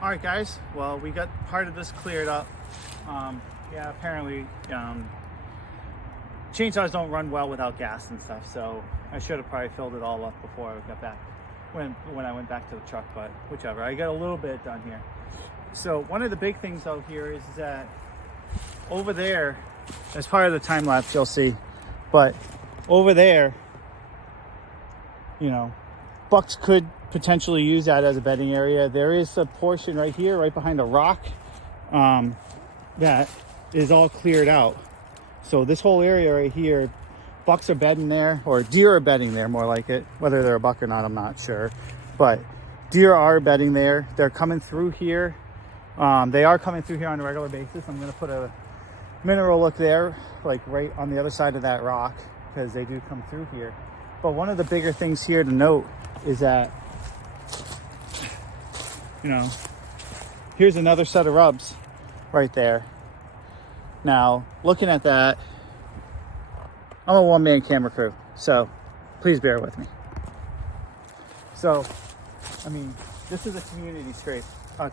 All right, guys. Well, we got part of this cleared up. Yeah, apparently chainsaws don't run well without gas and stuff, so I should have probably filled it all up before I got back when I went back to the truck, but whichever. I got a little bit done here. So one of the big things out here is that over there, as part of the time lapse, you'll see, but over there, you know, bucks could potentially use that as a bedding area. There is a portion right here, right behind a rock, that is all cleared out. So this whole area right here, bucks are bedding there, or deer are bedding there, more like it. Whether they're a buck or not, I'm not sure. But deer are bedding there. They're coming through here. They are coming through here on a regular basis. I'm going to put a mineral look there, like right on the other side of that rock, because they do come through here. But one of the bigger things here to note is that, you know, here's another set of rubs right there. Now, looking at that, I'm a one-man camera crew, so please bear with me. So, I mean, this is a community scrape,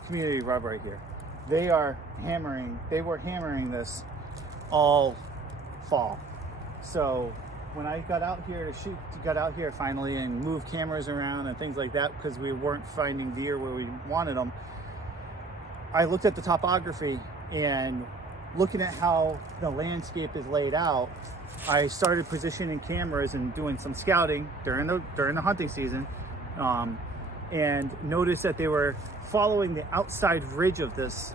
community rub right here. They were hammering this all fall. So when I got out here finally and moved cameras around and things like that, because we weren't finding deer where we wanted them, I looked at the topography, and looking at how the landscape is laid out, I started positioning cameras and doing some scouting during the hunting season, and noticed that they were following the outside ridge of this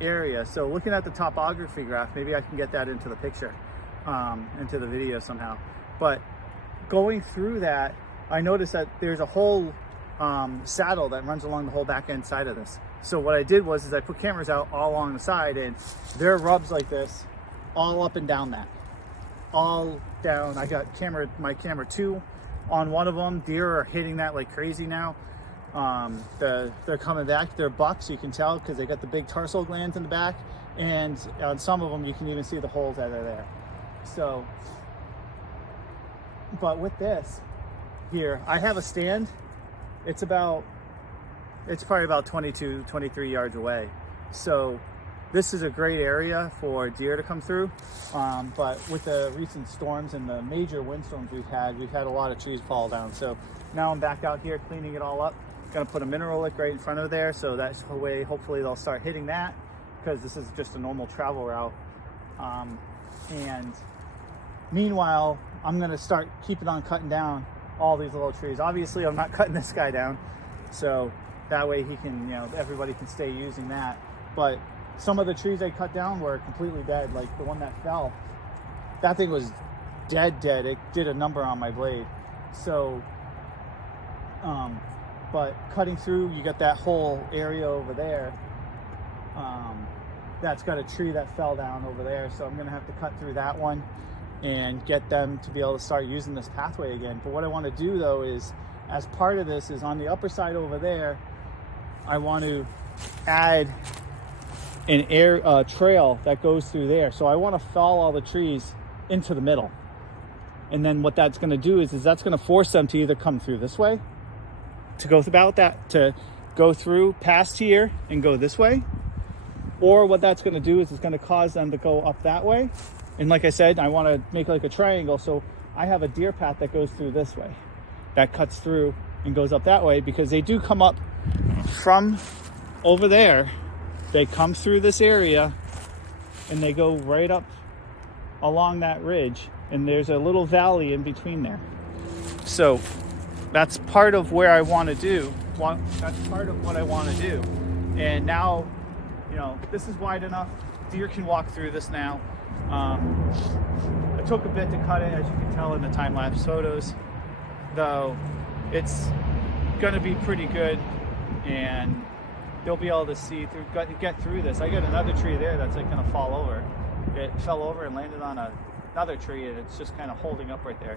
area. So looking at the topography graph, maybe I can get that into the picture, into the video somehow. But going through that, I noticed that there's a whole saddle that runs along the whole back end side of this. So what I did was I put cameras out all along the side, and there are rubs like this all up and down that. All down. I got my camera 2 on one of them. Deer are hitting that like crazy now. They're coming back. They're bucks, you can tell, because they got the big tarsal glands in the back, and on some of them you can even see the holes that are there. So, but with this here, I have a stand. It's probably about 22, 23 yards away. So this is a great area for deer to come through. But with the recent storms and the major windstorms we've had a lot of trees fall down. So now I'm back out here cleaning it all up. Gonna put a mineral lick right in front of there, so that's the way hopefully they'll start hitting that, because this is just a normal travel route. And meanwhile, I'm gonna start keeping on cutting down all these little trees. Obviously, I'm not cutting this guy down, so that way he can, everybody can stay using that. But some of the trees I cut down were completely dead. Like the one that fell, that thing was dead. It did a number on my blade. So, but cutting through, you got that whole area over there. That's got a tree that fell down over there. So I'm gonna have to cut through that one and get them to be able to start using this pathway again. But what I want to do though is, as part of this, is on the upper side over there, I want to add an trail that goes through there. So I want to fell all the trees into the middle. And then what that's going to do is that's going to force them to either come through this way, to go through past here and go this way. Or what that's going to do is it's going to cause them to go up that way. And like I said, I want to make like a triangle. So I have a deer path that goes through this way, that cuts through and goes up that way, because they do come up from over there. They come through this area and they go right up along that ridge, and there's a little valley in between there. So that's part of where I want to do. That's part of what I want to do. And now, this is wide enough. Deer can walk through this now. I took a bit to cut it, as you can tell in the time-lapse photos, though it's going to be pretty good, and they'll be able to see through, get through this. I got another tree there that's like going to fall over. It fell over and landed on another tree, and it's just kind of holding up right there.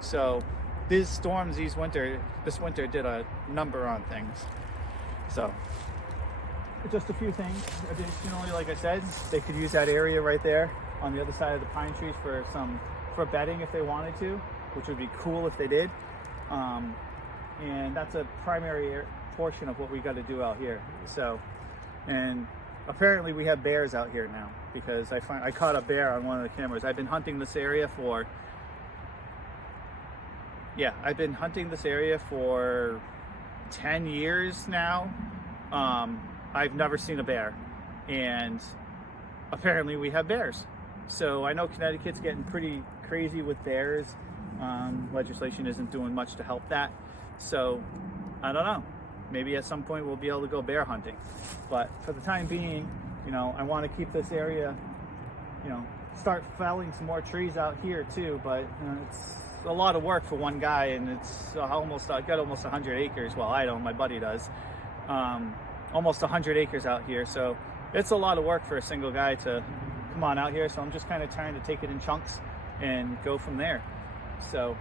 So these storms this winter did a number on things. So just a few things. Additionally, like I said, they could use that area right there on the other side of the pine trees for bedding if they wanted to, which would be cool if they did. And that's a primary portion of what we got to do out here. So, and apparently we have bears out here now, because I caught a bear on one of the cameras. I've been hunting this area for 10 years now. I've never seen a bear, and apparently we have bears. So I know Connecticut's getting pretty crazy with bears. Legislation isn't doing much to help that. So I don't know. Maybe at some point we'll be able to go bear hunting. But for the time being, you know, I want to keep this area, you know, start felling some more trees out here too. But you know, it's a lot of work for one guy, and it's I got almost 100 acres. Well, I don't, my buddy does. Almost 100 acres out here. So it's a lot of work for a single guy to come on out here. So I'm just kind of trying to take it in chunks and go from there. So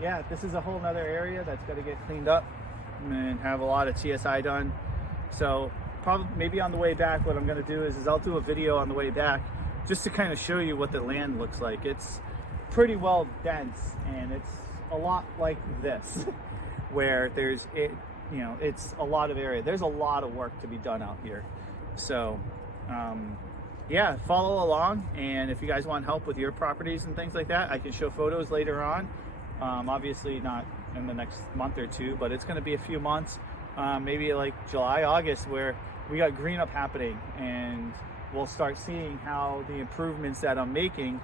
yeah, this is a whole nother area that's got to get cleaned up and have a lot of TSI done. So probably maybe on the way back, what I'm going to do is I'll do a video on the way back just to kind of show you what the land looks like. It's pretty well dense, and it's a lot like this where there's it, you know, it's a lot of area. There's a lot of work to be done out here. So yeah, follow along, and if you guys want help with your properties and things like that, I can show photos later on. Obviously not in the next month or two, but it's going to be a few months, maybe like July, August, where we got green up happening, and we'll start seeing how the improvements that I'm making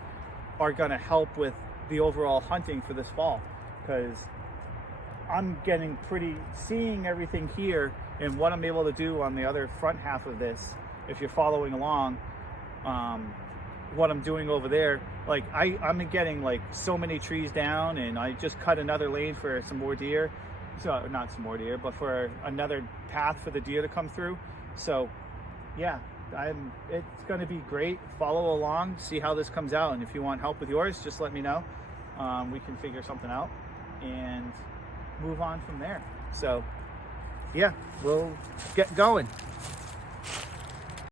are going to help with the overall hunting for this fall, because I'm getting seeing everything here and what I'm able to do on the other front half of this. If you're following along, what I'm doing over there, like I'm getting like so many trees down, and I just cut another lane for some more deer. So not some more deer, but for another path for the deer to come through. So yeah, it's going to be great. Follow along, see how this comes out, and if you want help with yours, just let me know. We can figure something out and move on from there. So yeah, we'll get going.